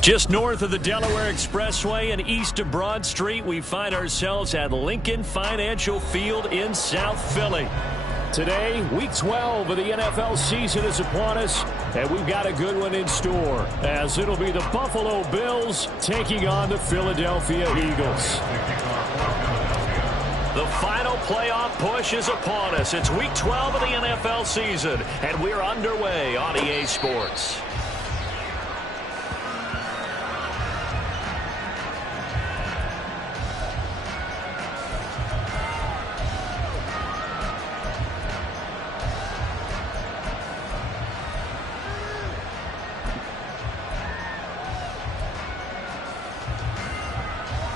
Just north of the Delaware Expressway and east of Broad Street, we find ourselves at Lincoln Financial Field in South Philly. Today, Week 12 of the NFL season is upon us, and we've got a good one in store, as it'll be the Buffalo Bills taking on the Philadelphia Eagles. The final playoff push is upon us. It's Week 12 of the NFL season, and we're underway on EA Sports.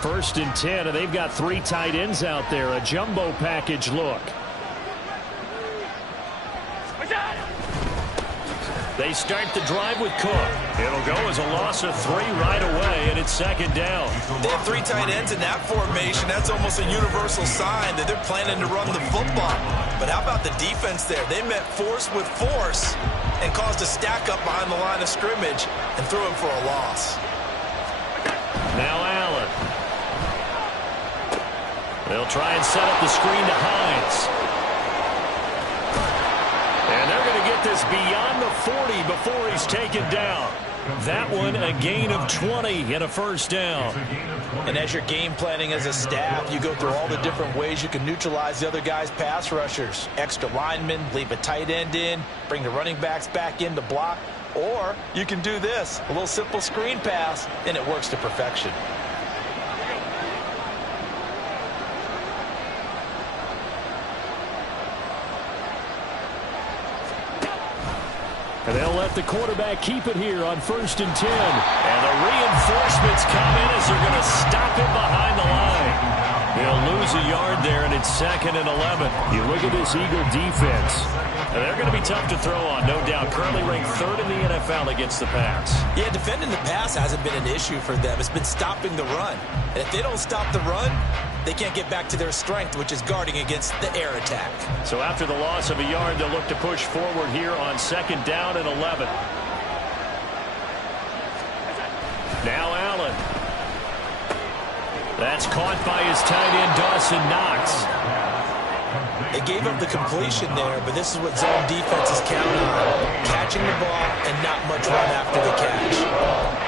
First and 10, and they've got 3 tight ends out there. A jumbo package look. They start the drive with Cook. It'll go as a loss of 3 right away, and it's second down. They have 3 tight ends in that formation. That's almost a universal sign that they're planning to run the football. But how about the defense there? They met force with force and caused a stack up behind the line of scrimmage and threw him for a loss. Now Allen. They'll try and set up the screen to Hines. And they're going to get this beyond the 40 before he's taken down. That one a gain of 20 and a first down. And as you're game planning as a staff, you go through all the different ways you can neutralize the other guy's pass rushers. Extra linemen, leave a tight end in, bring the running backs back in to block. Or you can do this, a little simple screen pass, and it works to perfection. And they'll let the quarterback keep it here on 1st and 10. And the reinforcements come in as they're going to stop him behind the line. They'll lose a yard there, and it's 2nd and 11. You look at this Eagle defense. And they're going to be tough to throw on, no doubt. Currently ranked 3rd in the NFL against the pass. Yeah, defending the pass hasn't been an issue for them. It's been stopping the run. And if they don't stop the run, they can't get back to their strength, which is guarding against the air attack. So after the loss of a yard, they'll look to push forward here on 2nd down and 11. Now Allen. That's caught by his tight end, Dawson Knox. They gave up the completion there, but this is what zone defenses count on. Catching the ball and not much run after the catch.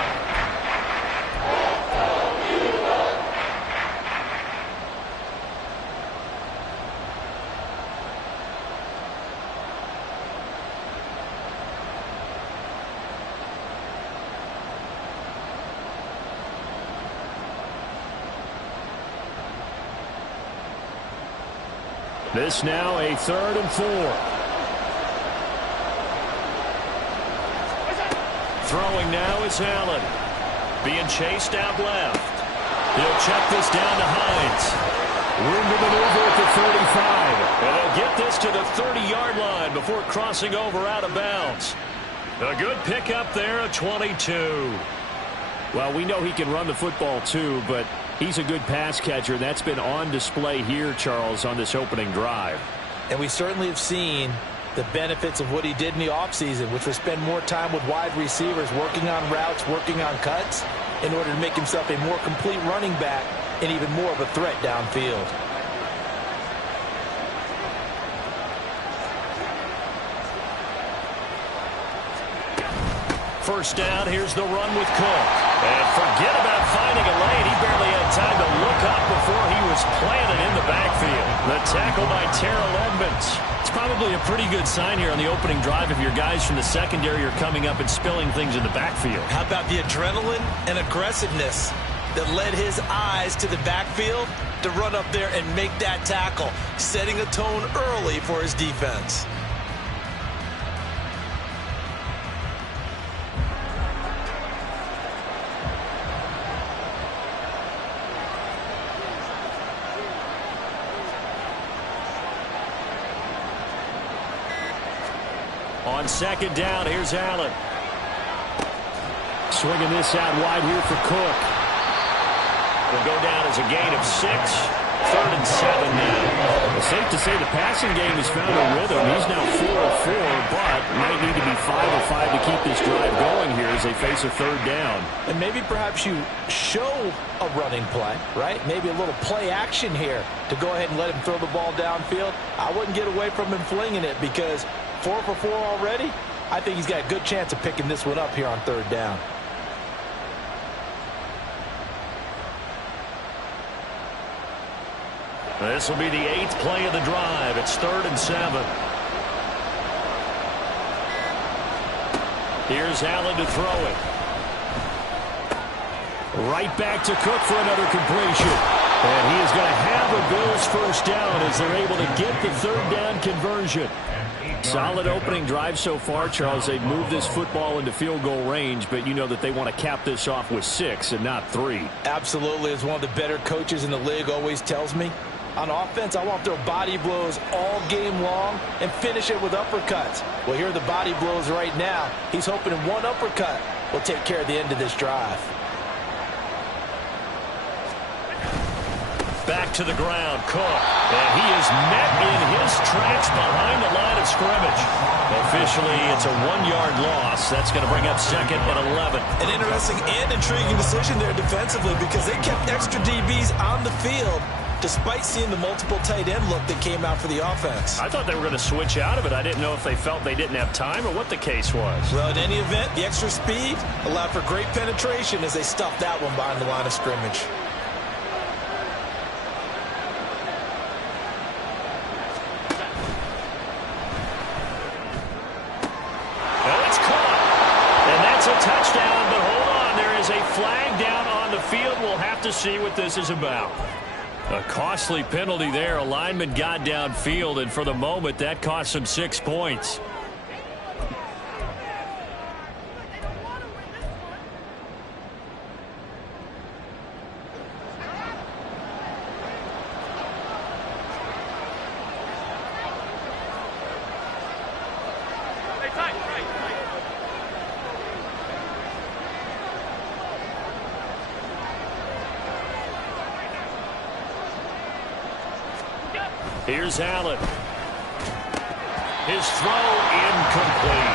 This now a 3rd and 4. Throwing now is Allen. Being chased out left. He'll check this down to Hines. Room to maneuver at the 35. And they'll get this to the 30-yard line before crossing over out of bounds. A good pickup there, a 22. Well, we know he can run the football too, but he's a good pass catcher. That's been on display here, Charles, on this opening drive. And we certainly have seen the benefits of what he did in the offseason, which was spend more time with wide receivers, working on routes, working on cuts, in order to make himself a more complete running back and even more of a threat downfield. First down, here's the run with Cook. And forget about finding a lane. He barely had time to look up before he was planted in the backfield. The tackle by Terrell Edmonds. It's probably a pretty good sign here on the opening drive if your guys from the secondary are coming up and spilling things in the backfield. How about the adrenaline and aggressiveness that led his eyes to the backfield to run up there and make that tackle, setting a tone early for his defense. On 2nd down, here's Allen. Swinging this out wide here for Cook. Will go down as a gain of 6. 3rd and 7 now. It's safe to say the passing game has found a rhythm. He's now 4 of 4, but might need to be 5 of 5 to keep this drive going here as they face a 3rd down. And maybe perhaps you show a running play, right? Maybe a little play action here to go ahead and let him throw the ball downfield. I wouldn't get away from him flinging it because 4 for 4 already. I think he's got a good chance of picking this one up here on 3rd down. This will be the 8th play of the drive. It's 3rd and 7. Here's Allen to throw it. Right back to Cook for another completion. And he is going to have a Bills first down as they're able to get the 3rd down conversion. Solid opening drive so far, Charles. They've moved this football into field goal range, but you know that they want to cap this off with 6 and not 3. Absolutely. As one of the better coaches in the league always tells me, on offense, I want to throw body blows all game long and finish it with uppercuts. Well, here are the body blows right now. He's hoping one uppercut will take care of the end of this drive. Back to the ground, Cook. And he is met in his tracks behind the line of scrimmage. Officially, it's a 1-yard loss. That's going to bring up 2nd and 11. An interesting and intriguing decision there defensively because they kept extra DBs on the field despite seeing the multiple tight end look that came out for the offense. I thought they were going to switch out of it. I didn't know if they felt they didn't have time or what the case was. Well, in any event, the extra speed allowed for great penetration as they stuffed that one behind the line of scrimmage. A touchdown, but hold on. There is a flag down on the field. We'll have to see what this is about. A costly penalty there. A lineman got downfield, and for the moment, that cost him 6 points. Here's Allen. His throw incomplete.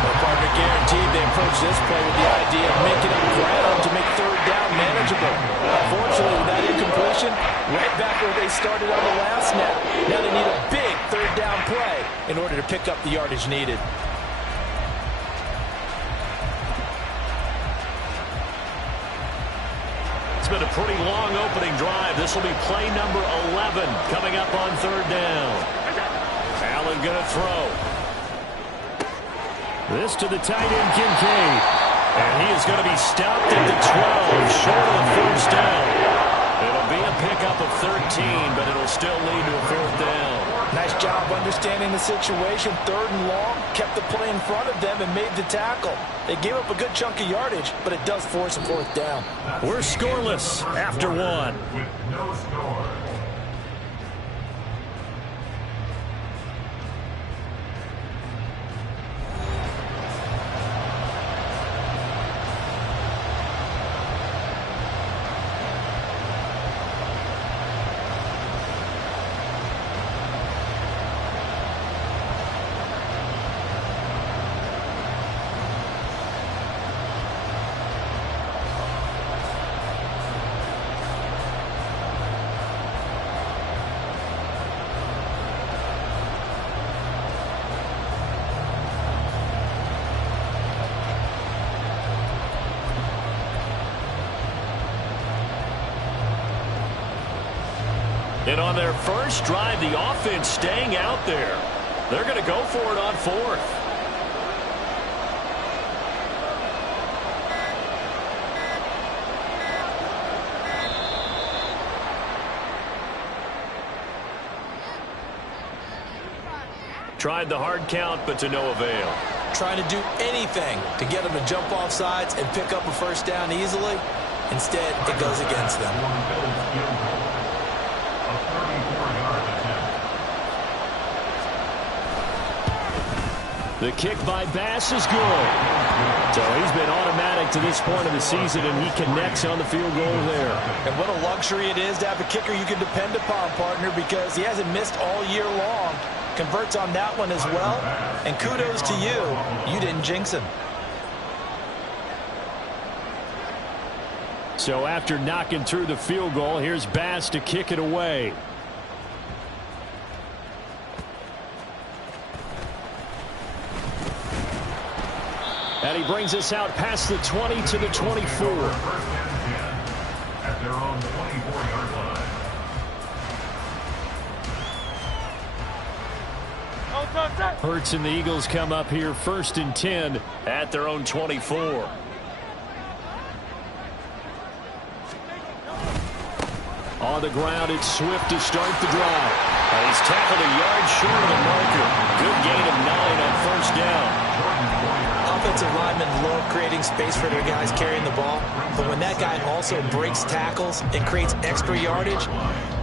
Well, partner, guaranteed they approach this play with the idea of making up ground to make 3rd down manageable. Unfortunately, with that incompletion, right back where they started on the last snap. Now they need a big 3rd down play in order to pick up the yardage needed. It's been a pretty long opening drive. This will be play number 11 coming up on 3rd down. Allen going to throw. This to the tight end, Kincaid. And he is going to be stopped at the 12, short of the first down. It'll be a pickup of 13, but it'll still lead to a 4th down. Nice job understanding the situation. 3rd and long, kept the play in front of them and made the tackle. They gave up a good chunk of yardage, but it does force a 4th down. We're scoreless after 1. With no score. And on their first drive, the offense staying out there. They're going to go for it on 4th. Tried the hard count, but to no avail. Trying to do anything to get them to jump off sides and pick up a first down easily. Instead, it goes against them. The kick by Bass is good. So he's been automatic to this point of the season, and he connects on the field goal there. And what a luxury it is to have a kicker you can depend upon, partner, because he hasn't missed all year long. Converts on that one as well. And kudos to you. You didn't jinx him. So after knocking through the field goal, here's Bass to kick it away. And he brings us out past the 20 to the 24. At their own 24-yard line. Hurts and the Eagles come up here 1st and 10 at their own 24. On the ground, it's Swift to start the drive. And he's tackled a yard short of the marker. Good gain of 9 on 1st down. Offensive linemen love creating space for their guys carrying the ball, but when that guy also breaks tackles and creates extra yardage,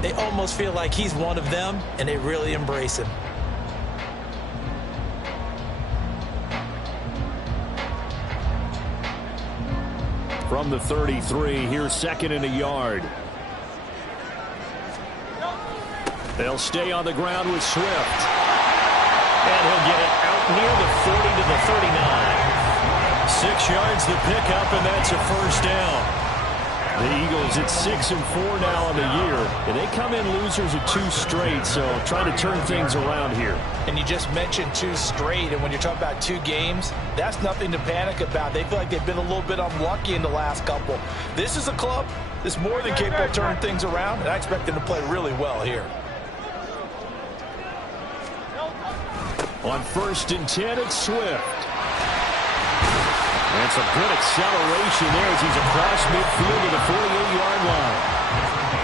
they almost feel like he's one of them, and they really embrace him. From the 33, here's 2nd and a yard. They'll stay on the ground with Swift. And he'll get it out near the 40 to the 39. 6 yards the pickup, and that's a 1st down. The Eagles at 6-4 now on the year, and they come in losers of 2 straight, so trying to turn things around here. And you just mentioned 2 straight, and when you're talking about 2 games, that's nothing to panic about. They feel like they've been a little bit unlucky in the last couple. This is a club that's more than capable of turning things around, and I expect them to play really well here. On 1st and 10, it's Swift. And some good acceleration there as he's across midfield to the 48-yard line.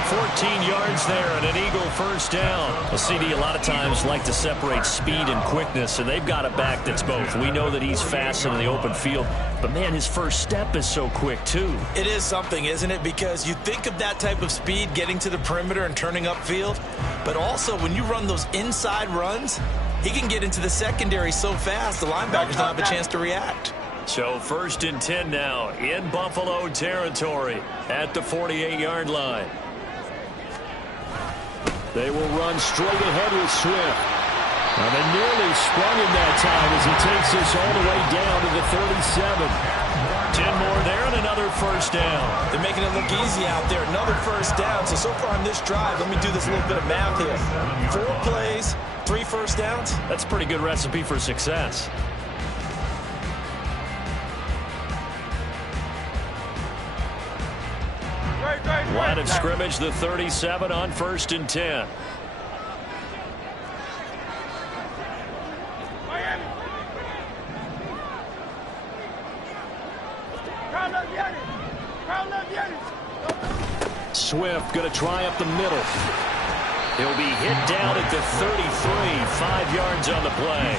14 yards there and an Eagle 1st down. Well, CD a lot of times like to separate speed and quickness, and they've got a back that's both. We know that he's fast in the open field, but, man, his first step is so quick, too. It is something, isn't it? Because you think of that type of speed getting to the perimeter and turning upfield, but also when you run those inside runs, he can get into the secondary so fast the linebackers don't have a chance to react. So 1st and 10 now in Buffalo territory at the 48-yard line. They will run straight ahead with Swift. And they nearly sprung him that time as he takes this all the way down to the 37. 10 more there and another 1st down. They're making it look easy out there. Another 1st down. So far on this drive, let me do this little bit of math here. 4 plays, 3 1st downs. That's a pretty good recipe for success. Line of scrimmage, the 37 on 1st and 10. Swift going to try up the middle. He'll be hit down at the 33, 5 yards on the play.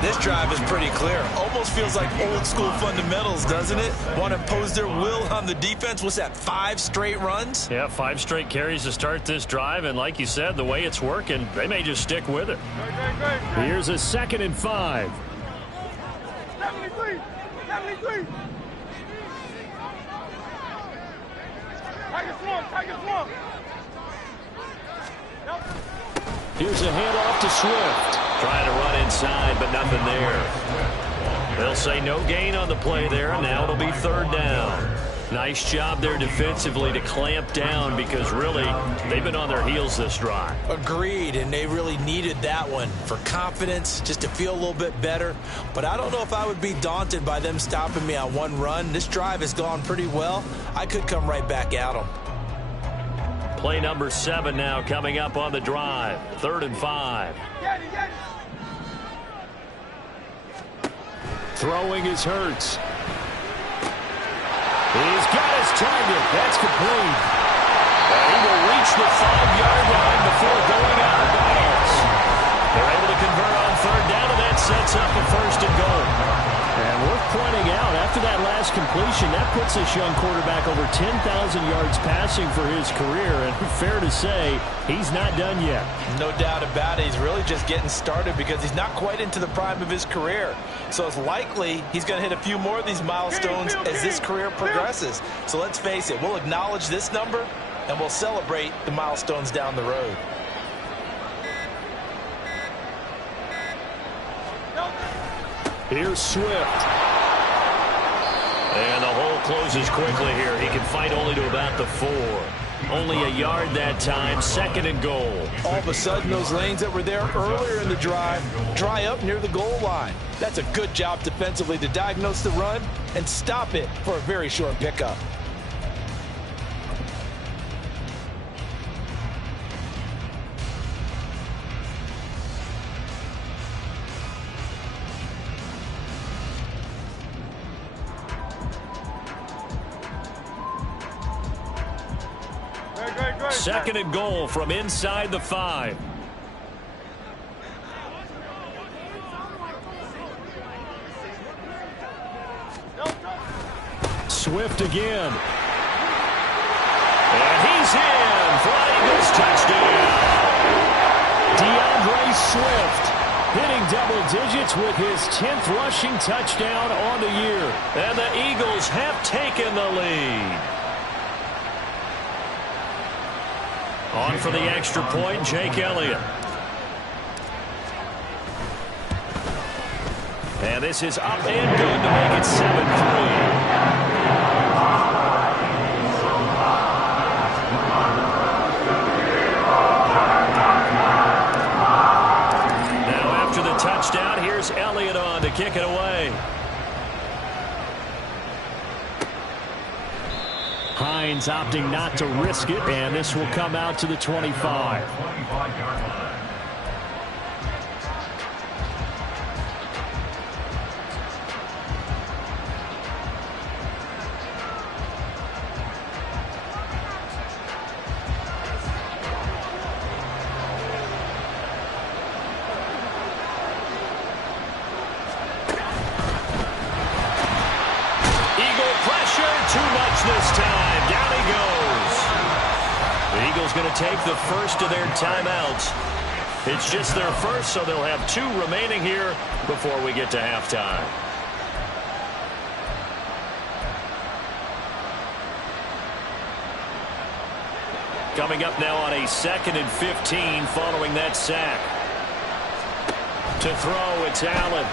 This drive is pretty clear. Almost feels like old school fundamentals, doesn't it? Want to impose their will on the defense. What's that, 5 straight runs? Yeah, 5 straight carries to start this drive, and like you said, the way it's working, they may just stick with it. Here's a 2nd and 5. 73. Tiger swamp. Here's a handoff to Swift. Trying to run inside, but nothing there. They'll say no gain on the play there, and now it'll be 3rd down. Nice job there defensively to clamp down because, really, they've been on their heels this drive. Agreed, and they really needed that one for confidence, just to feel a little bit better. But I don't know if I would be daunted by them stopping me on one run. This drive has gone pretty well. I could come right back at them. Play number 7 now coming up on the drive. 3rd and 5. Throwing is Hurts. He's got his target. That's complete. He will reach the 5-yard line before going out of bounds. They're able to convert on 3rd down, and that sets up a 1st and goal. And worth pointing out, after that last completion, that puts this young quarterback over 10,000 yards passing for his career. And fair to say, he's not done yet. No doubt about it. He's really just getting started because he's not quite into the prime of his career. So it's likely he's going to hit a few more of these milestones as this career progresses. So let's face it, we'll acknowledge this number, and we'll celebrate the milestones down the road. Here's Swift. And the hole closes quickly here. He can fight only to about the 4. Only a yard that time, 2nd and goal. All of a sudden, those lanes that were there earlier in the drive dry up near the goal line. That's a good job defensively to diagnose the run and stop it for a very short pickup. Great. 2nd and goal from inside the 5. Swift again. And he's in for Eagles touchdown. DeAndre Swift hitting double digits with his 10th rushing touchdown on the year. And the Eagles have taken the lead. On for the extra point, Jake Elliott. And this is up and good to make it 7-3. Touchdown. Here's Elliott on to kick it away. Hines opting not to risk it, and this will come out to the 25. 25-yard line. This time, down he goes. The Eagles going to take the first of their timeouts. It's just their first, so they'll have 2 remaining here before we get to halftime. Coming up now on a 2nd and 15 following that sack. To throw, it's Allen.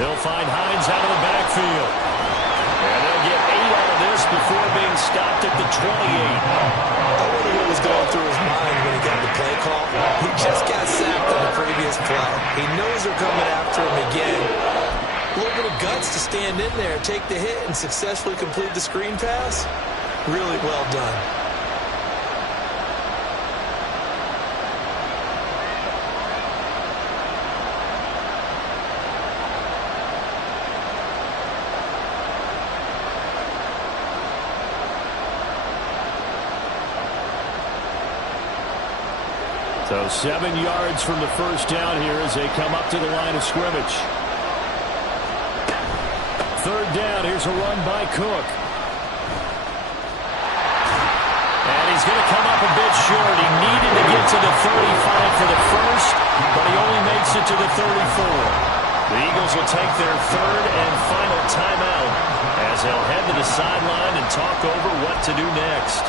They'll find Hines out of the backfield. And they'll get 8 out of this before being stopped at the 28. I wonder what was going through his mind when he got the play call. He just got sacked on the previous play. He knows they're coming after him again. A little bit of guts to stand in there, take the hit, and successfully complete the screen pass. Really well done. So 7 yards from the first down here as they come up to the line of scrimmage. 3rd down. Here's a run by Cook. And he's going to come up a bit short. He needed to get to the 35 for the first, but he only makes it to the 34. The Eagles will take their 3rd and final timeout as they'll head to the sideline and talk over what to do next.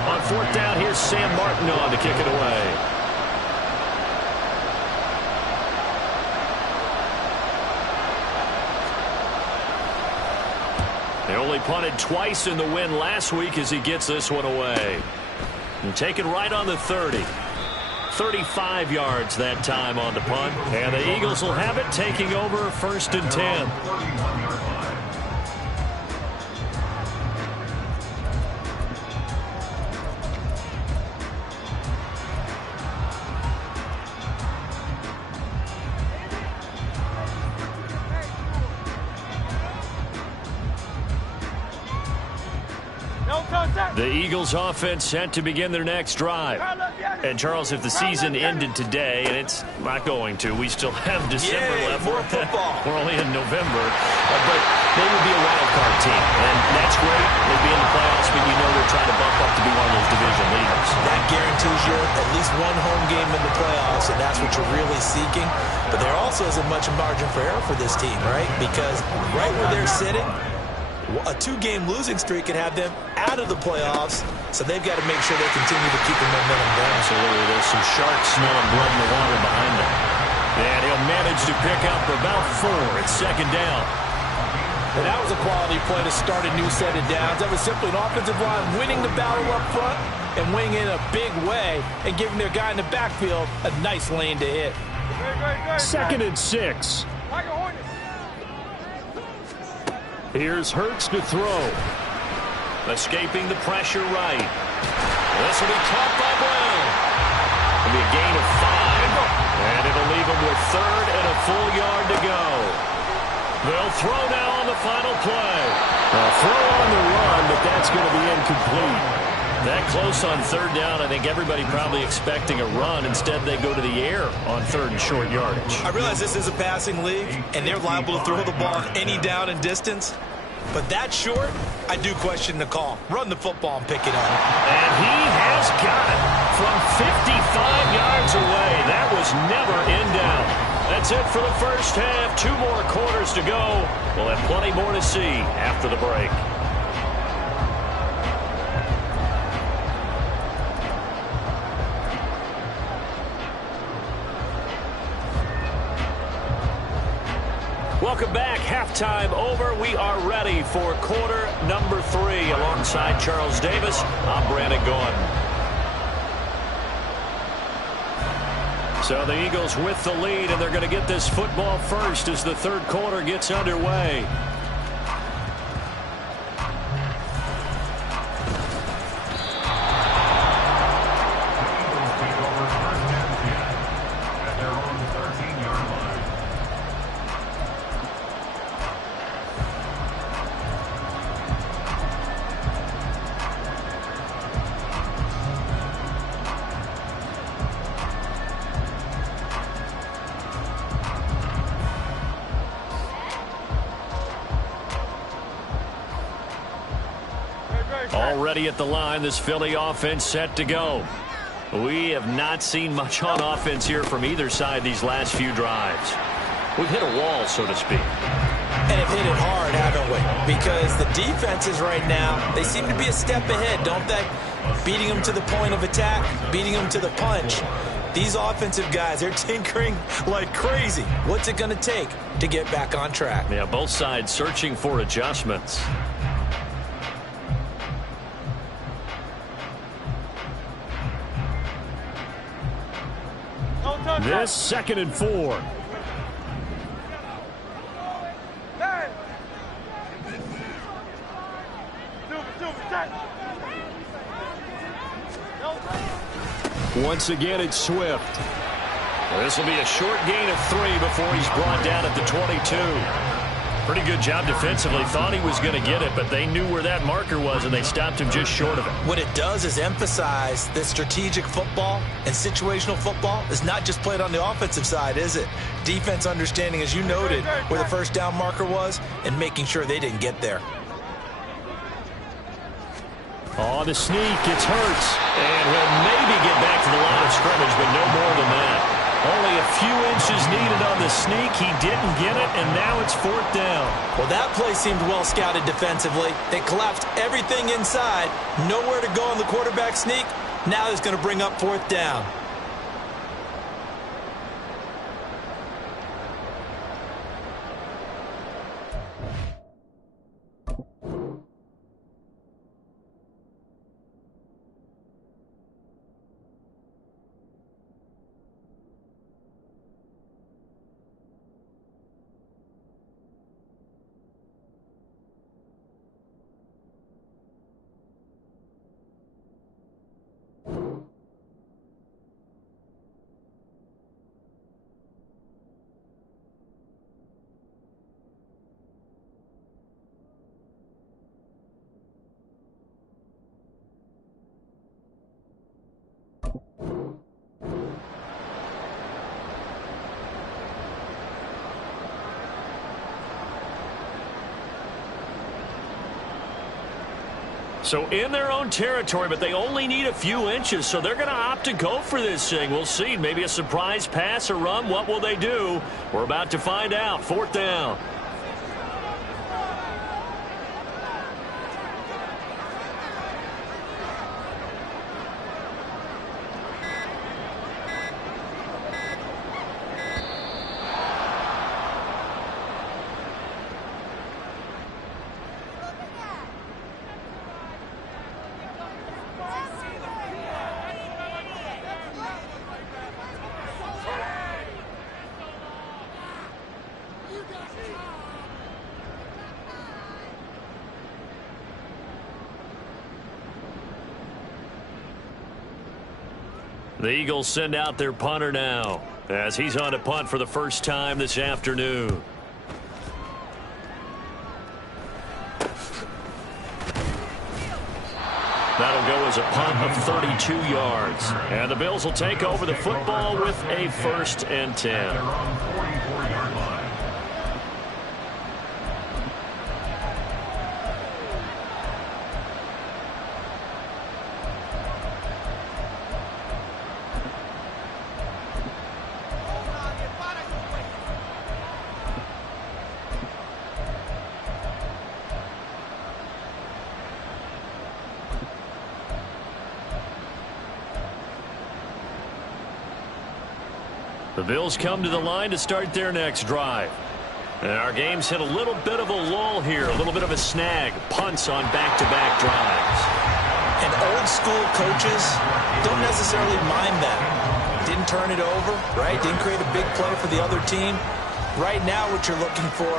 On 4th down, here's Sam Martin on to kick it away. They only punted twice in the win last week as he gets this one away. And taken right on the 30. 35 yards that time on the punt. And the Eagles will have it, taking over 1st and 10. 31-yard line. The Eagles offense set to begin their next drive. And, Charles, if the season ended today, and it's not going to, we still have December left. More football. We're only in November. But they would be a wild card team. And that's great. They'd be in the playoffs, but you know they're trying to bump up to be one of those division leaders. That guarantees you at least one home game in the playoffs, and that's what you're really seeking. But there also isn't much margin for error for this team, right? Because right where they're sitting, a 2-game losing streak could have them out of the playoffs, so they've got to make sure they continue to keep the momentum going. Absolutely. There's some sharks smelling blood in the water behind them. And he'll manage to pick up about 4. It's second down. And that was a quality play to start a new set of downs. That was simply an offensive line winning the battle up front and winning in a big way and giving their guy in the backfield a nice lane to hit. Second and 6. Here's Hurts to throw. Escaping the pressure right. This will be caught by Brown. It'll be a gain of 5. And it'll leave him with 3rd and a full yard to go. They'll throw now on the final play. A throw on the run, but that's going to be incomplete. That close on 3rd down, I think everybody probably expecting a run. Instead, they go to the air on 3rd and short yardage. I realize this is a passing league, and they're liable to throw the ball any down and distance. But that short, I do question the call. Run the football and pick it up. And he has got it from 55 yards away. That was never in doubt. That's it for the first half. 2 more quarters to go. We'll have plenty more to see after the break. Welcome back. Halftime over. We are ready for quarter number 3. Alongside Charles Davis, I'm Brandon Gaudin. So the Eagles with the lead, and they're going to get this football first as the 3rd quarter gets underway. Already at the line, this Philly offense set to go. We have not seen much on offense here from either side these last few drives. We've hit a wall, so to speak. And have hit it hard, haven't we? Because the defenses right now, they seem to be a step ahead, don't they? Beating them to the point of attack, beating them to the punch. These offensive guys, they're tinkering like crazy. What's it going to take to get back on track? Yeah, both sides searching for adjustments. This 2nd and 4. Once again, it's Swift. This will be a short gain of 3 before he's brought down at the 22. Pretty good job defensively. Thought he was going to get it, but they knew where that marker was, and they stopped him just short of it. What it does is emphasize that strategic football and situational football is not just played on the offensive side, is it? Defense understanding, as you noted, where the first down marker was and making sure they didn't get there. On the sneak, it's Hurts. And he'll maybe get back to the line of scrimmage, but no more than that. Only a few inches needed on the sneak. He didn't get it, and now it's 4th down. Well, that play seemed well scouted defensively. They collapsed everything inside. Nowhere to go on the quarterback sneak. Now it's going to bring up 4th down. So in their own territory, but they only need a few inches, so they're going to opt to go for this thing. We'll see. Maybe a surprise pass or run. What will they do? We're about to find out. 4th down. The Eagles send out their punter now as he's on to punt for the first time this afternoon. That'll go as a punt of 32 yards. And the Bills will take over the football with a 1st and 10. They're on 44-yard line. The Bills come to the line to start their next drive. And our game's hit a little bit of a lull here, a little bit of a snag. Punts on back-to-back drives. And old school coaches don't necessarily mind that. Didn't turn it over, right? Didn't create a big play for the other team. Right now what you're looking for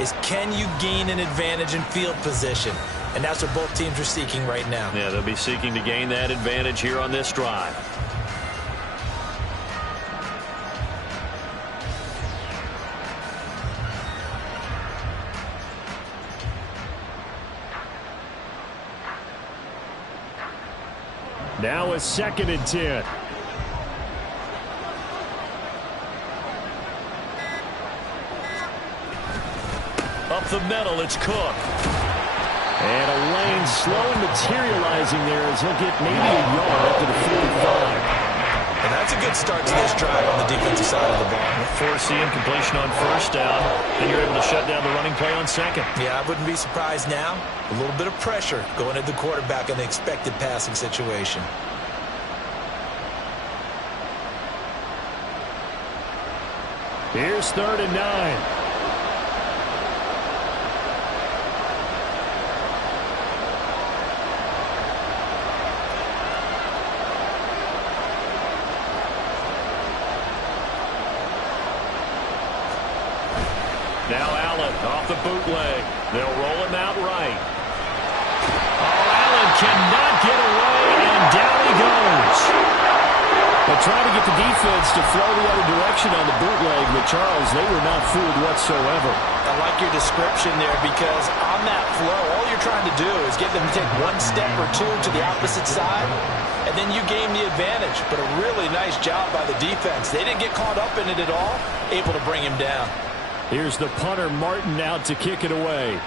is, can you gain an advantage in field position? And that's what both teams are seeking right now. Yeah, they'll be seeking to gain that advantage here on this drive. Now a 2nd and 10. Up the middle, it's Cook. And a lane slow and materializing there as he'll get maybe a yard up to the 45. And that's a good start to this drive on the defensive side of the ball. Force the incompletion on 1st down, and you're able to shut down the running play on 2nd. Yeah, I wouldn't be surprised now. A little bit of pressure going at the quarterback in the expected passing situation. Here's 3rd and 9. Now Allen off the bootleg. They'll roll him out right. Oh, Allen cannot get away, and down he goes. They're trying to get the defense to flow the other direction on the bootleg, but Charles, they were not fooled whatsoever. I like your description there, because on that flow, all you're trying to do is get them to take one step or two to the opposite side, and then you gain the advantage. But a really nice job by the defense. They didn't get caught up in it at all, able to bring him down. Here's the punter, Martin, out to kick it away.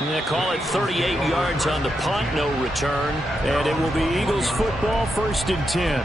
They call it 38 yards on the punt, no return. And it will be Eagles football, 1st and 10.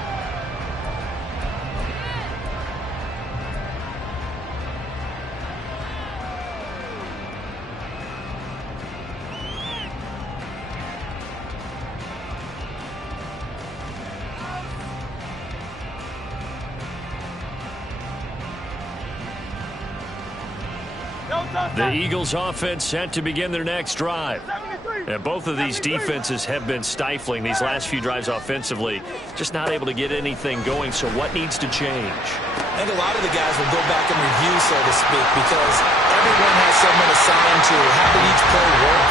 The Eagles offense set to begin their next drive. And both of these defenses have been stifling these last few drives offensively. Just not able to get anything going, so what needs to change? I think a lot of the guys will go back and review, so to speak, because everyone has someone assigned to how did each play work.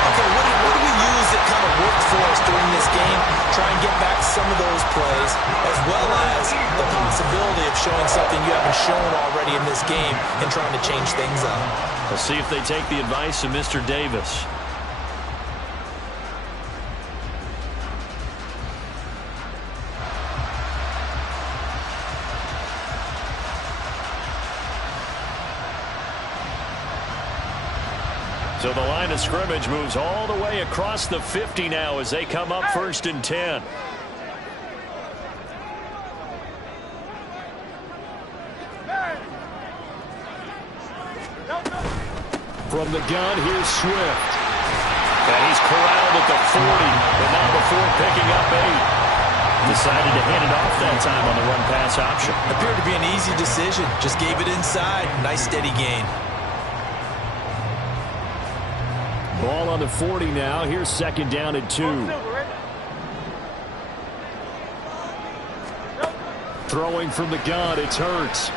Okay, what do we use that kind of worked for us during this game? Try and get back some of those plays, as well as the possibility of showing something you haven't shown already in this game and trying to change things up. We'll see if they take the advice of Mr. Davis. So the line of scrimmage moves all the way across the 50 now as they come up 1st and 10. From the gun, here's Swift. And he's corralled at the 40, but not before picking up 8. Decided to hand it off that time on the run-pass option. Appeared to be an easy decision. Just gave it inside. Nice steady gain. Ball on the 40 now. Here's 2nd down and 2. Throwing from the gun, it's Hurts.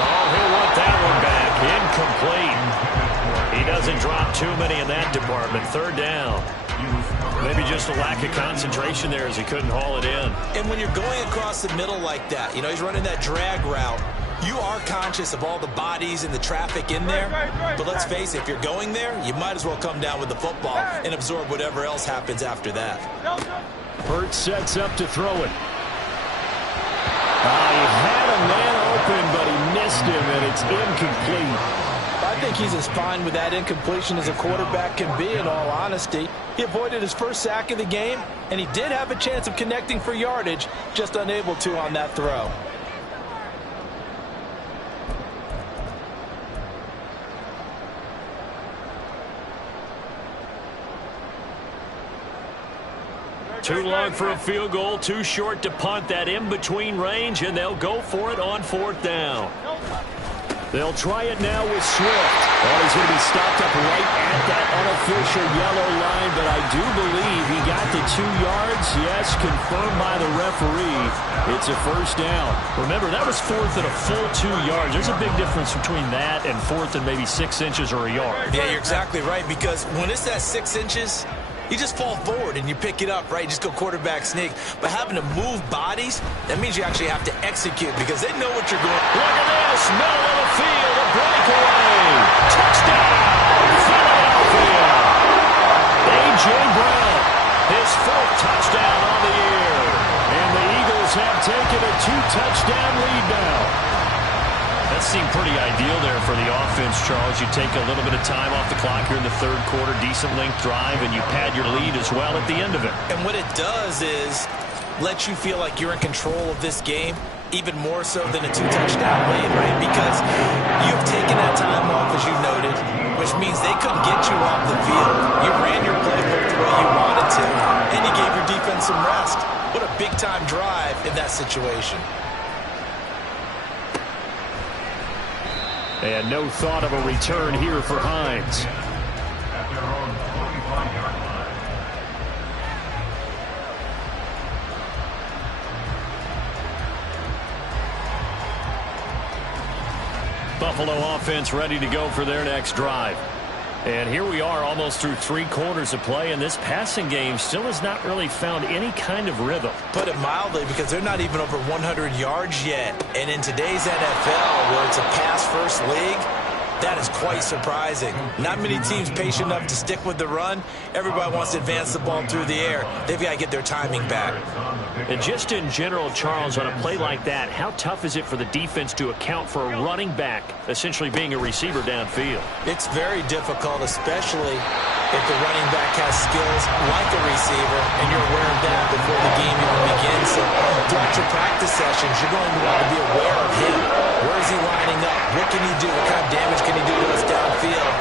Oh, he'll want that one back. Incomplete. He doesn't drop too many in that department. 3rd down. Maybe just a lack of concentration there as he couldn't haul it in. And when you're going across the middle like that, you know, he's running that drag route, you are conscious of all the bodies and the traffic in there. But let's face it, if you're going there, you might as well come down with the football and absorb whatever else happens after that. Hurts sets up to throw it. He had a man open, but he missed him, and it's incomplete. I think he's as fine with that incompletion as a quarterback can be, in all honesty. He avoided his first sack of the game, and he did have a chance of connecting for yardage, just unable to on that throw. Too long for a field goal, too short to punt. That in-between range, and they'll go for it on 4th down. They'll try it now with Swift. Well, he's going to be stopped up right at that unofficial yellow line, but I do believe he got the 2 yards. Yes, confirmed by the referee. It's a 1st down. Remember, that was 4th and a full 2 yards. There's a big difference between that and 4th and maybe 6 inches or a yard. Yeah, you're exactly right, because when it's that 6 inches, you just fall forward and you pick it up, right? You just go quarterback sneak. But having to move bodies, that means you actually have to execute because they know what you're going. Look at this, middle of the field, a breakaway. Touchdown, Philadelphia. A.J. Brown, his 4th touchdown on the year. And the Eagles have taken a 2-touchdown lead now. That seemed pretty ideal there for the offense, Charles. You take a little bit of time off the clock here in the 3rd quarter, decent length drive, and you pad your lead as well at the end of it. And what it does is let you feel like you're in control of this game, even more so than a 2-touchdown lead, right? Because you've taken that time off, as you noted, which means they couldn't get you off the field. You ran your playbook the way you wanted to, and you gave your defense some rest. What a big-time drive in that situation. And no thought of a return here for Hines. At their own 45-yard line. Buffalo offense ready to go for their next drive. And here we are almost through 3 quarters of play, and this passing game still has not really found any kind of rhythm. Put it mildly, because they're not even over 100 yards yet. And in today's NFL, where it's a pass-first league, that is quite surprising. Not many teams patient enough to stick with the run. Everybody wants to advance the ball through the air. They've got to get their timing back. And just in general, Charles, on a play like that, how tough is it for the defense to account for a running back essentially being a receiver downfield? It's very difficult, especially if the running back has skills like a receiver, and you're aware of that before the game even begins. So throughout your practice sessions, you're going to want to be aware of him. Where is he lining up? What can he do? What kind of damage can he do to us downfield?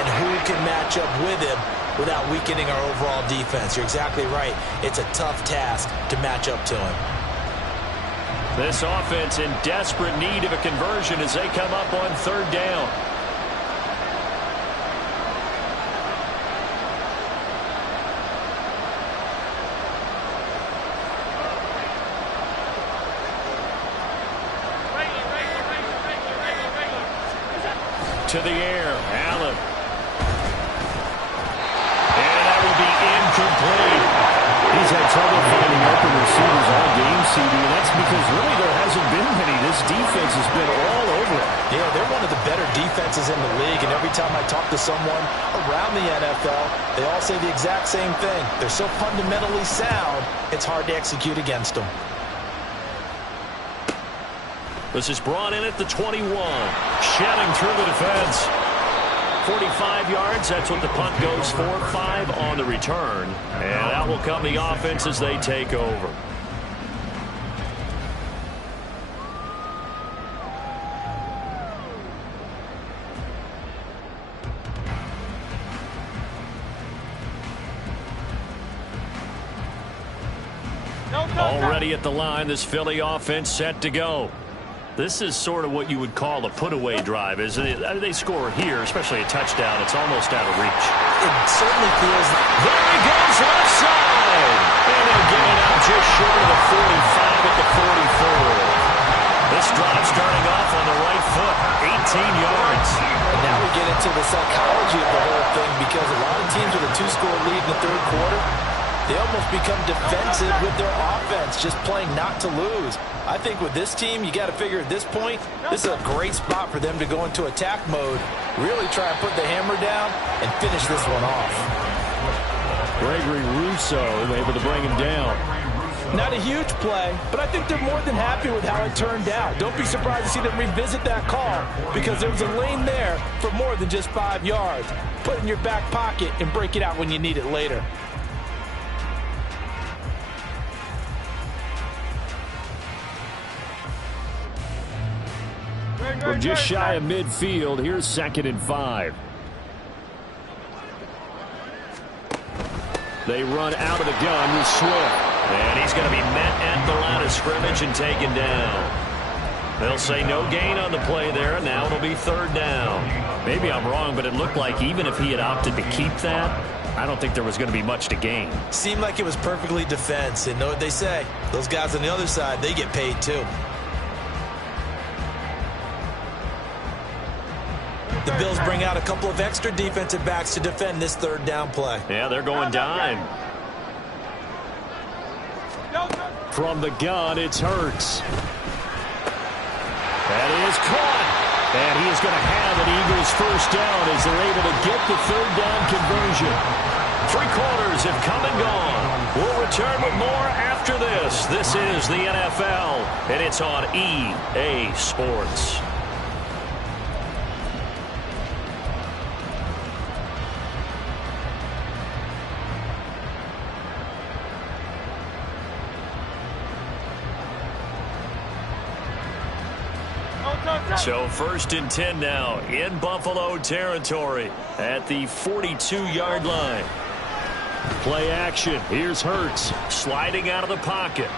And who can match up with him without weakening our overall defense? You're exactly right. It's a tough task to match up to him. This offense in desperate need of a conversion as they come up on 3rd down. To the air, Allen. And that will be incomplete. He's had trouble finding open receivers all game, CD, and that's because really there hasn't been many. This defense has been all over it. Yeah, they're one of the better defenses in the league, and every time I talk to someone around the NFL, they all say the exact same thing. They're so fundamentally sound, it's hard to execute against them. This is brought in at the 21. Shedding through the defense. 45 yards. That's what the punt goes for. 5 on the return. And out will come the offense as they take over. Already at the line, this Philly offense set to go. This is sort of what you would call a put-away drive, isn't it? They score here, especially a touchdown. It's almost out of reach. It certainly feels like. There he goes, left side. And they'll get it out just short of the 45 at the 44. This drive starting off on the right foot, 18 yards. And now we get into the psychology of the whole thing, because a lot of teams with a 2-score lead in the third quarter, they almost become defensive with their offense, just playing not to lose. I think with this team, you got to figure at this point, this is a great spot for them to go into attack mode, really try and put the hammer down and finish this one off. Gregory Rousseau able to bring him down. Not a huge play, but I think they're more than happy with how it turned out. Don't be surprised to see them revisit that call, because there was a lane there for more than just 5 yards. Put it in your back pocket and break it out when you need it later. We're just shy of midfield. Here's 2nd and 5. They run out of the gun with Swift. And he's going to be met at the line of scrimmage and taken down. They'll say no gain on the play there. Now it'll be 3rd down. Maybe I'm wrong, but it looked like even if he had opted to keep that, I don't think there was going to be much to gain. Seemed like it was perfectly defense. And know what they say? Those guys on the other side, they get paid too. The Bills bring out a couple of extra defensive backs to defend this 3rd down play. Yeah, they're going dime. From the gun, it's Hurts. That is caught. And he is going to have an Eagles 1st down as they're able to get the 3rd down conversion. 3 quarters have come and gone. We'll return with more after this. This is the NFL, and it's on EA Sports. So 1st and 10 now in Buffalo territory at the 42-yard line. Play action. Here's Hurts sliding out of the pocket.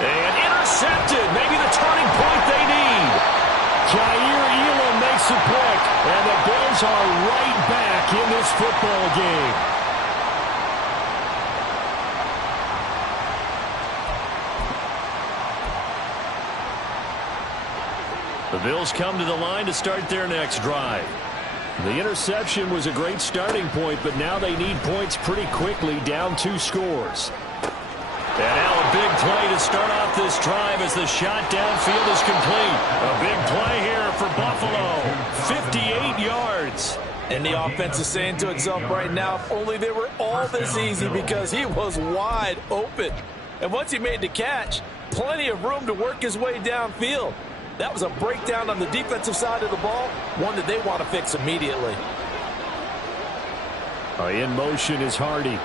And intercepted. Maybe the turning point they need. Jair Elam makes a pick. And the Bills are right back in this football game. The Bills come to the line to start their next drive. The interception was a great starting point, but now they need points pretty quickly, down 2 scores. And now a big play to start off this drive as the shot downfield is complete. A big play here for Buffalo. 58 yards. And the offense is saying to itself right now, if only they were all this easy, because he was wide open. And once he made the catch, plenty of room to work his way downfield. That was a breakdown on the defensive side of the ball, one that they want to fix immediately. In motion is Hardy.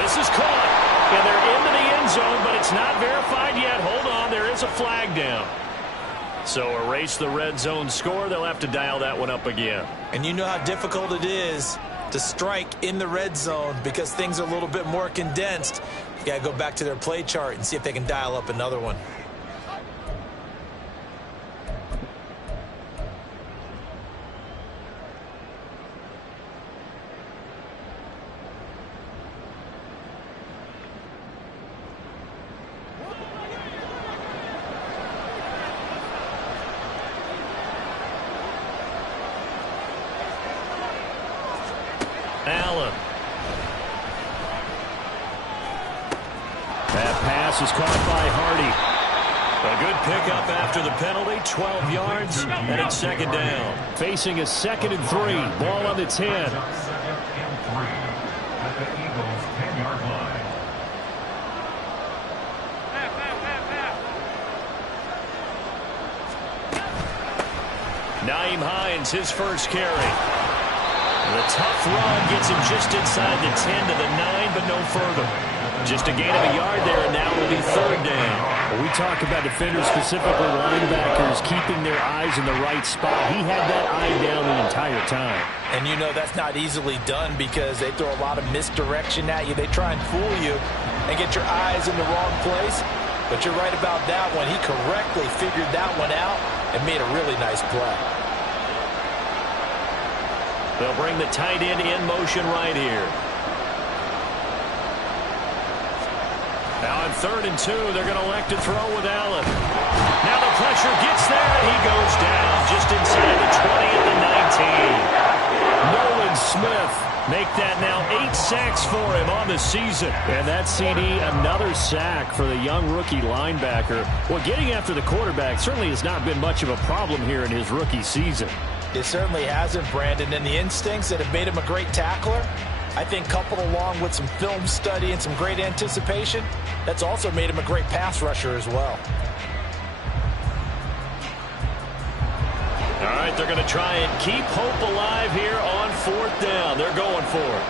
This is caught, and they're into the end zone, but it's not verified yet. Hold on, there is a flag down. So erase the red zone score. They'll have to dial that one up again. And you know how difficult it is to strike in the red zone because things are a little bit more condensed. You got to go back to their play chart and see if they can dial up another one. Allen. That pass is caught by Hardy. A good pickup after the penalty, 12 yards, and it's 2nd down. Facing a 2nd and 3, ball on the 10. 2nd and 3 at the Eagles' 10-yard line. Nyheim Hines, his first carry. The tough run gets him just inside the 10 to the 9, but no further. Just a gain of a yard there, and now it'll be third down. Well, we talk about defenders, specifically linebackers, keeping their eyes in the right spot. He had that eye down the entire time. And you know that's not easily done because they throw a lot of misdirection at you. They try and fool you and get your eyes in the wrong place. But you're right about that one. He correctly figured that one out and made a really nice play. They'll bring the tight end in motion right here. Now on 3rd and 2, they're going to elect to throw with Allen. Now the pressure gets there, and he goes down just inside the 20 at the 19. Nolan Smith make that now 8 sacks for him on the season. And that CD, another sack for the young rookie linebacker. Well, getting after the quarterback certainly has not been much of a problem here in his rookie season. It certainly hasn't, Brandon, and the instincts that have made him a great tackler, I think coupled along with some film study and some great anticipation, that's also made him a great pass rusher as well. All right, they're going to try and keep hope alive here on 4th down. They're going for it.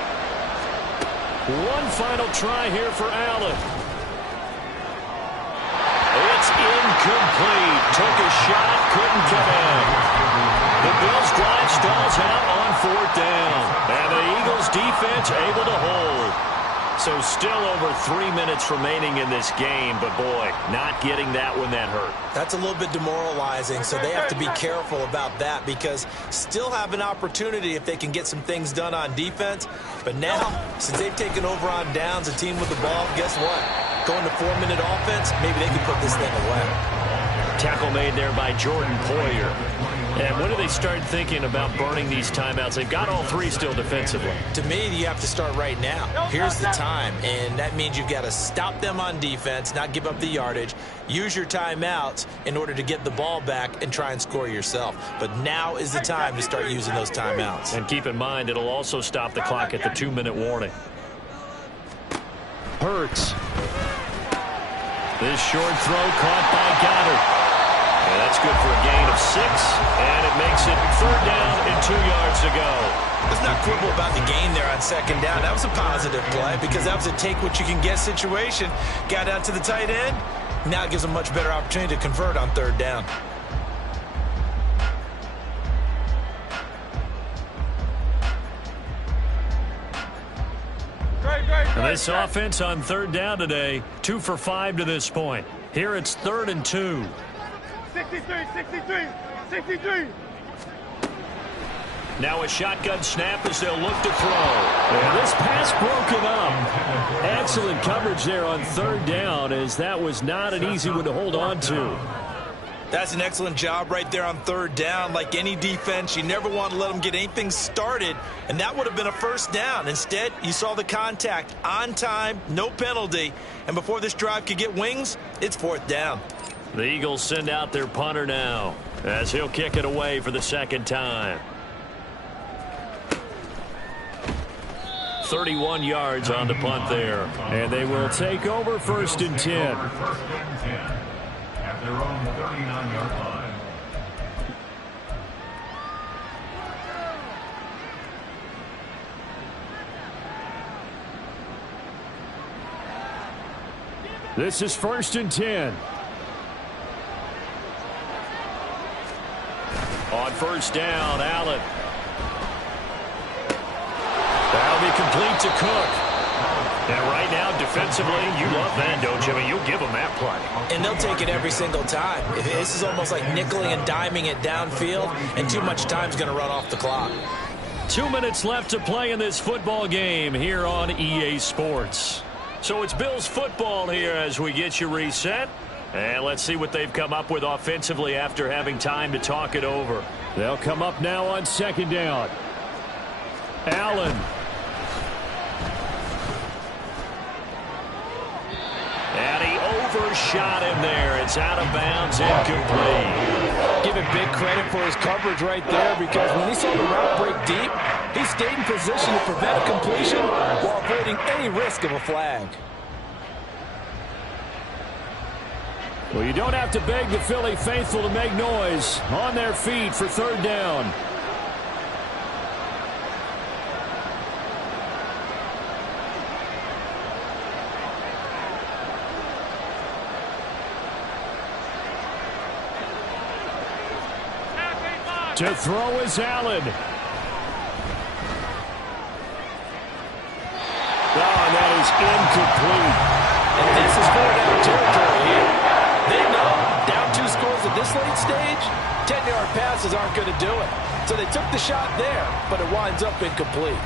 One final try here for Allen. It's incomplete. Took a shot, couldn't get in. The Bills drive stalls out on 4th down. And the Eagles defense able to hold. So still over 3 minutes remaining in this game, but boy, not getting that one that hurt. That's a little bit demoralizing, so they have to be careful about that because still have an opportunity if they can get some things done on defense. But now, since they've taken over on downs, a team with the ball, guess what? Going to 4-minute offense, maybe they can put this thing away. Tackle made there by Jordan Poyer. And when do they start thinking about burning these timeouts? They've got all 3 still defensively. To me, you have to start right now. Here's the time, and that means you've got to stop them on defense, not give up the yardage, use your timeouts in order to get the ball back and try and score yourself. But now is the time to start using those timeouts. And keep in mind, it'll also stop the clock at the 2-minute warning. Hurts. This short throw caught by Goddard. And that's good for a gain of 6, and it makes it 3rd down and 2 yards to go. Let's not quibble about the gain there on 2nd down. That was a positive play because that was a take-what-you-can-get situation. Got out to the tight end. Now it gives them a much better opportunity to convert on 3rd down. And this offense on 3rd down today, 2 for 5 to this point. Here it's 3rd and 2. 63. Now a shotgun snap as they'll look to throw. And this pass broken up. Excellent coverage there on 3rd down, as that was not an easy one to hold on to. That's an excellent job right there on 3rd down. Like any defense, you never want to let them get anything started, and that would have been a 1st down. Instead, you saw the contact on time, no penalty, and before this drive could get wings, it's 4th down. The Eagles send out their punter now, as he'll kick it away for the 2nd time. 31 yards on the punt there. And they will take over 1st and 10. At their own 39-yard line. This is 1st and 10. On 1st down, Allen. That'll be complete to Cook. And right now, defensively, you love that, don't you? I mean, you'll give them that play. And they'll take it every single time. This is almost like nickeling and diming it downfield, and too much time's going to run off the clock. 2 minutes left to play in this football game here on EA Sports. So it's Bills football here as we get you reset. And let's see what they've come up with offensively after having time to talk it over. They'll come up now on 2nd down. Allen. And he overshot him there. It's out of bounds, incomplete. Give him big credit for his coverage right there, because when he saw the route break deep, he stayed in position to prevent a completion while avoiding any risk of a flag. Well, you don't have to beg the Philly faithful to make noise. On their feet for third down. To throw is Allen. Oh, that is incomplete. And this is 4-down territory here. They know down 2 scores at this late stage, 10-yard passes aren't going to do it. So they took the shot there, but it winds up incomplete.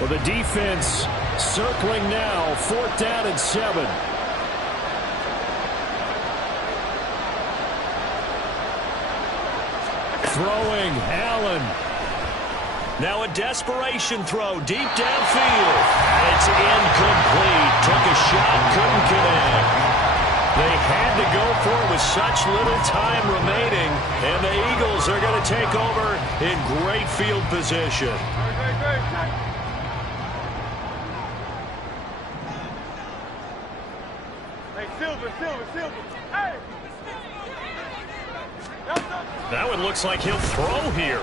Well, the defense circling now, 4th down and 7. Throwing, Allen. Now a desperation throw deep downfield. And it's incomplete. Took a shot, couldn't connect. They had to go for it with such little time remaining. And the Eagles are going to take over in great field position. Silver. Hey! Now it looks like he'll throw here.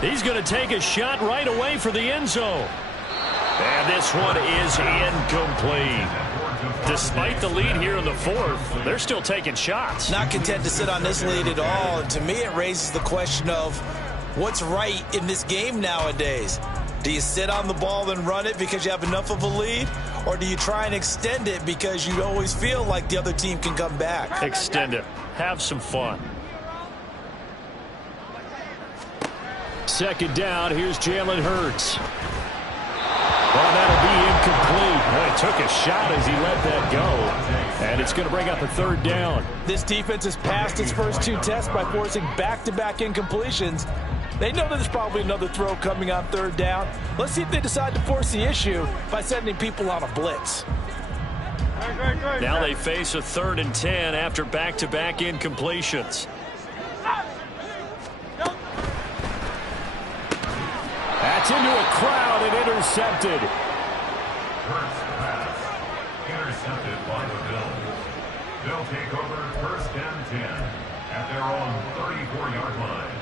He's going to take a shot right away for the end zone. And this one is incomplete. Despite the lead here in the 4th, they're still taking shots. Not content to sit on this lead at all. And to me, it raises the question of what's right in this game nowadays. Do you sit on the ball and run it because you have enough of a lead? Or do you try and extend it because you always feel like the other team can come back? Extend it. Have some fun. 2nd down. Here's Jalen Hurts. Well, that'll be incomplete. Well, he took a shot as he let that go. And it's going to bring up a 3rd down. This defense has passed its first 2 tests by forcing back-to-back incompletions. They know there's probably another throw coming on 3rd down. Let's see if they decide to force the issue by sending people on a blitz. Now they face a 3rd and 10 after back-to-back incompletions. That's into a crowd and intercepted. First pass. Intercepted by the Bills. They'll take over 1st and 10 at their own 34-yard line.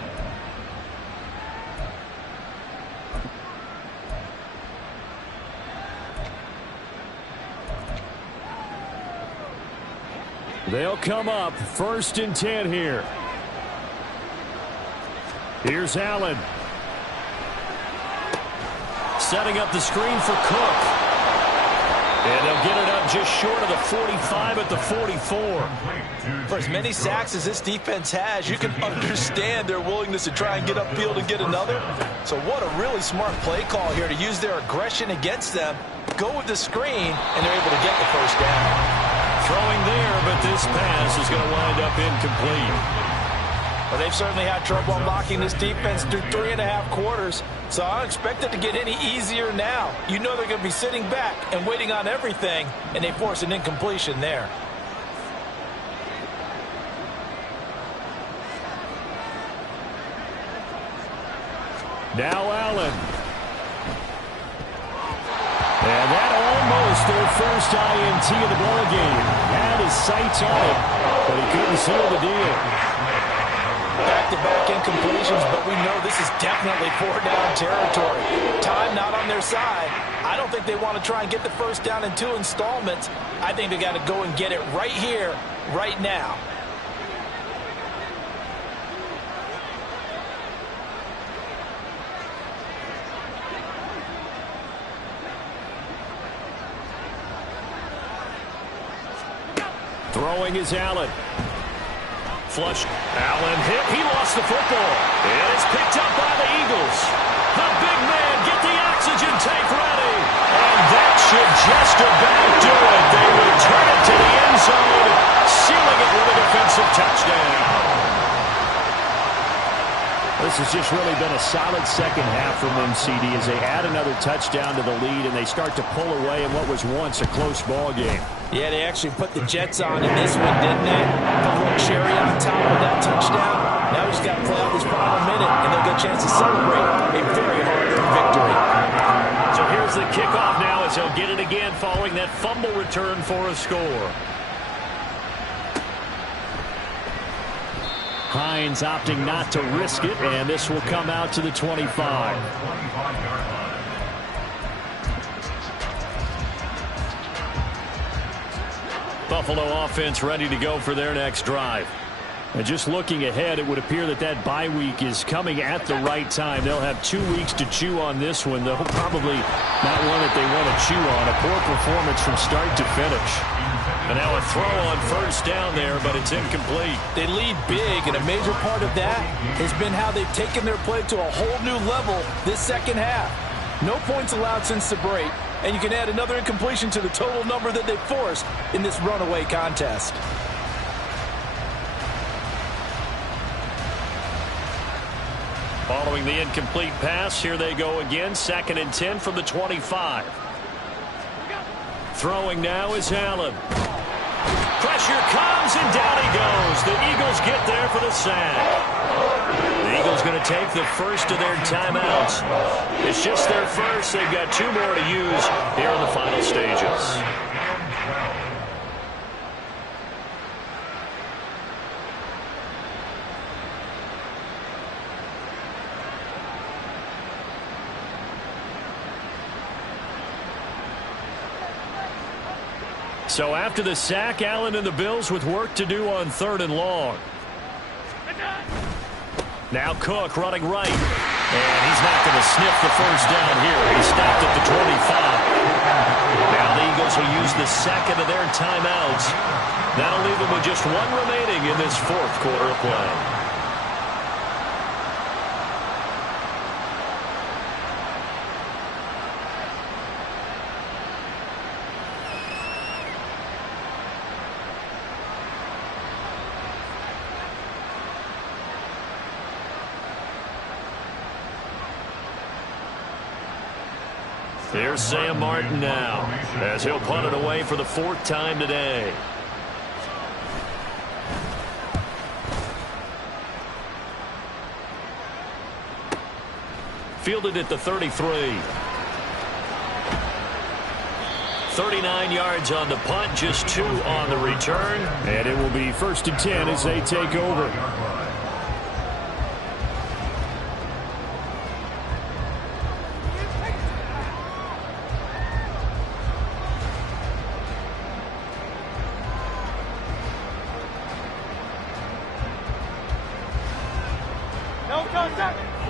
They'll come up 1st and 10 here. Here's Allen. Setting up the screen for Cook. And they'll get it up just short of the 45 at the 44. For as many sacks as this defense has, you can understand their willingness to try and get upfield and get another. So what a really smart play call here to use their aggression against them, go with the screen, and they're able to get the 1st down. Throwing there, but this pass is going to wind up incomplete. Well, they've certainly had trouble unlocking this defense through 3.5 quarters, so I don't expect it to get any easier now. You know they're going to be sitting back and waiting on everything, and they force an incompletion there. Now Allen. And that almost their first INT of the ball game. Had his sights on it, but he couldn't seal the deal. Back-to-back incompletions, but we know this is definitely 4-down territory. Time not on their side. I don't think they want to try and get the 1st down in 2 installments. I think they got to go and get it right here, right now. Throwing is Allen. Flush. Allen hit. He lost the football. It is picked up by the Eagles. The big man, get the oxygen tank ready. And that should just about do it. They return it to the end zone, sealing it with a defensive touchdown. This has just really been a solid 2nd half from them, CD, as they add another touchdown to the lead and they start to pull away in what was once a close ball game. Yeah, they actually put the Jets on in this one, didn't they? Put a little cherry on top of that touchdown. Now celebrate a very hard-earned victory. So here's the kickoff now as he'll get it again following that fumble return for a score. Hines opting not to risk it, and this will come out to the 25. Buffalo offense ready to go for their next drive. And just looking ahead, it would appear that that bye week is coming at the right time. They'll have 2 weeks to chew on this one. They'll probably not one that they want to chew on. A poor performance from start to finish. And now a throw on first down there, but it's incomplete. They lead big, and a major part of that has been how they've taken their play to a whole new level this second half. No points allowed since the break, and you can add another incompletion to the total number that they forced in this runaway contest. Following the incomplete pass, here they go again. 2nd and 10 from the 25. Throwing now is Allen. Pressure comes, and down he goes. The Eagles get there for the sack. The Eagles going to take the first of their timeouts. It's just their first. They've got 2 more to use here in the final stages. So after the sack, Allen and the Bills with work to do on 3rd and long. Now Cook running right. And he's not going to sniff the first down here. He stopped at the 25. Now the Eagles will use the second of their timeouts. That'll leave them with just 1 remaining in this 4th quarter of play. Here's Sam Martin now, as he'll punt it away for the 4th time today. Fielded at the 33. 39 yards on the punt, just 2 on the return. And it will be 1st and 10 as they take over.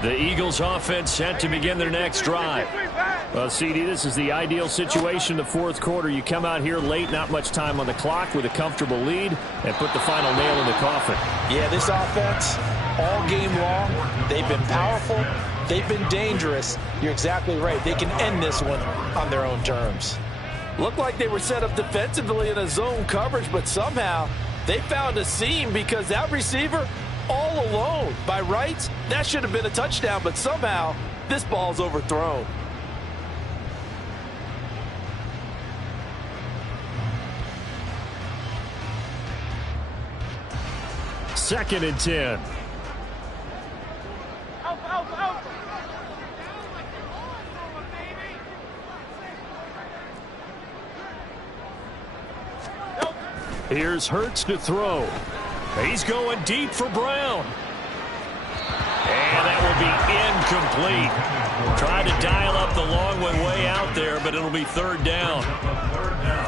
The Eagles offense set to begin their next drive. Well, CD, this is the ideal situation in the 4th quarter. You come out here late, not much time on the clock with a comfortable lead, and put the final nail in the coffin. Yeah, this offense, all game long, they've been powerful, they've been dangerous. You're exactly right. They can end this one on their own terms. Looked like they were set up defensively in a zone coverage, but somehow they found a seam because that receiver all alone. By rights, that should have been a touchdown, but somehow this ball's overthrown. Second and 10. Here's Hurts to throw. He's going deep for Brown. And that will be incomplete. Tried to dial up the long one way out there, but it'll be 3rd down.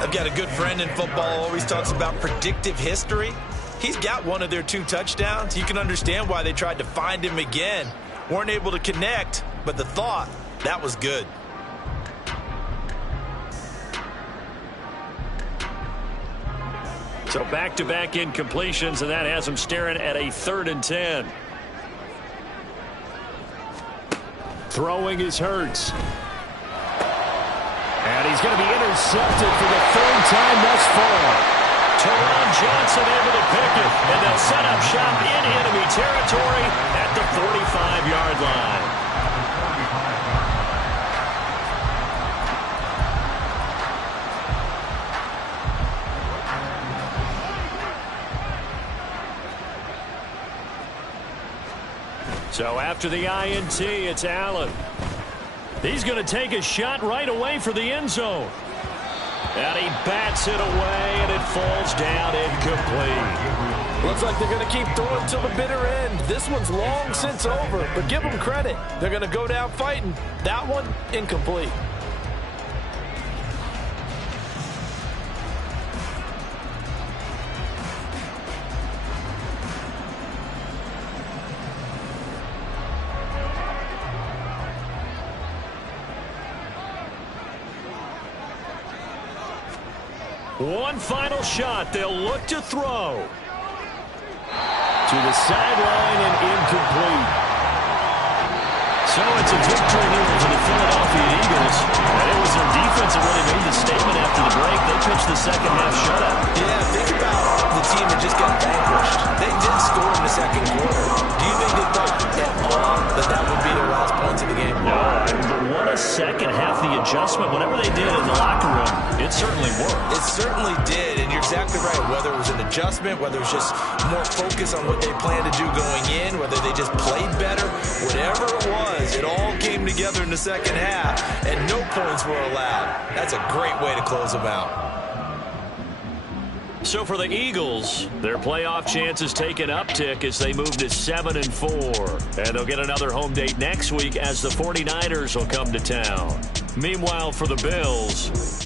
I've got a good friend in football, always talks about predictive history. He's got one of their 2 touchdowns. You can understand why they tried to find him again. Weren't able to connect, but the thought, that was good. So back-to-back incompletions, and that has them staring at a 3rd and 10. Throwing is Hurts. And he's going to be intercepted for the 3rd time thus far. Teron Johnson able to pick it, and they'll set up shop in enemy territory at the 45-yard line. So after the INT, it's Allen. He's going to take a shot right away for the end zone. And he bats it away, and it falls down incomplete. Looks like they're going to keep throwing till the bitter end. This one's long since over, but give them credit. They're going to go down fighting. That one, incomplete. One final shot. They'll look to throw. To the sideline and incomplete. So it's a victory here for the Philadelphia Eagles. And it was their defense that really made the statement after the break. They pitched the second half shutout. Yeah, think about the team that just got vanquished. They did score in the second quarter. Do you think they thought at all that that would be their last points of the game? No, but what a second half. The adjustment, whatever they did in the locker room, it certainly worked. It certainly did, and you're exactly right. Whether it was an adjustment, whether it was just more focus on what they planned to do going in, whether they just played better, whatever it was, it all came together in the second half, and no points were allowed. That's a great way to close them out. So for the Eagles, their playoff chances take an uptick as they move to 7-4. And they'll get another home date next week as the 49ers will come to town. Meanwhile, for the Bills,